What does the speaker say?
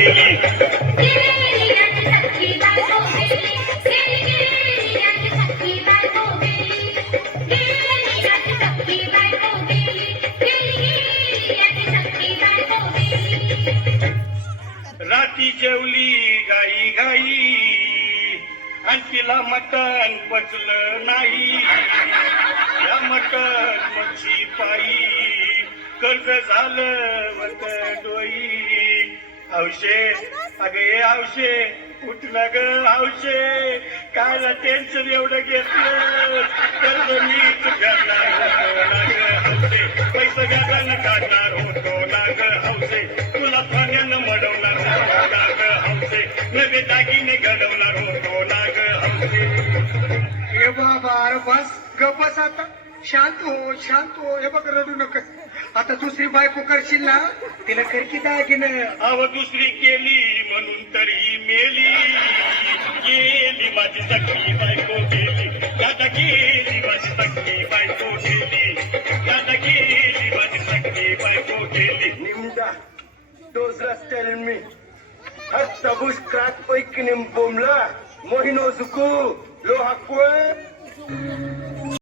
गेली राती जेवली गाई गाई आणि तिला मटण पचलं नाही या मटण मच्छी पायी कर्ज झालं वत डोई हौशे अगे हौशे उठला ग हौशे काय टेन्शन एवढं घेतलं कर्ज मीच घेणार होतो ना ग हौशे पैसे व्याजानं काढणार होतो ना ग हौशे तुला पाण्यानं मडवणार होतो ना ग हौशे नवे दागिने घडवणार होतो ना ग हौशे हे बाबा अरे बस गप बस आता शांत हो हे बघ रडू नका आता दुसरी बायको करशील ना तिला कर की दागिन अव दुसरी केली म्हणून तरी मेली गेली माझी सखी बायको गेली दादा गेली माझी सखी बायको गेली दादा गेली माझी सखी बायको गेली Nimda, those last tell me. Hasta buscar foi que nem bomla. Morri no zuku, lo hakwe.